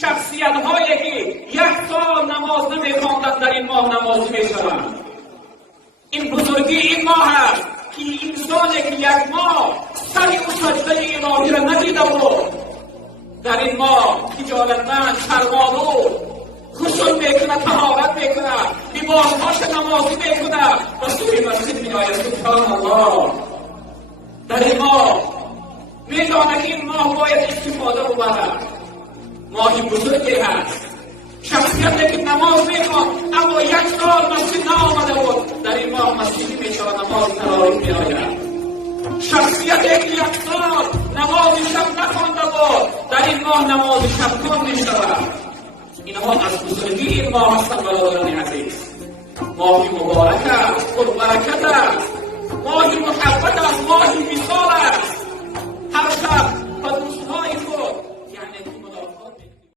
شخصیت هایی که 1 سال نماز نمی‌خواندند در این ماه نمازی میشوند. این بزرگی این ماه است که انسانی که 1 ماه سر و سجده الهی را ندیده بود در این ماه خجالتمند شرم‌آلود خشوع میکنه، طهارت میکنه، لباسهاش نمازی میکنه و سوی مسجد میآید. سبحان الله. در این ماه میدانه که این ماه باید استفاده ببرد. ماهی بزرگی هست. شخصیتی که نماز میخواد اما 1 سال مسجد نآمده بود در این ماه مسجد میشود، نماز تراویح میآید. شخصیتی که 1 سال نماز شب نخوانده بود در این ماه نماز شب خوان میشود. اینها از بزرگی این ماه هستند. برادران عزیز، ماهی مبارک است، پربرکت است، ماهی محبت است، ماهی وصال است. هر شب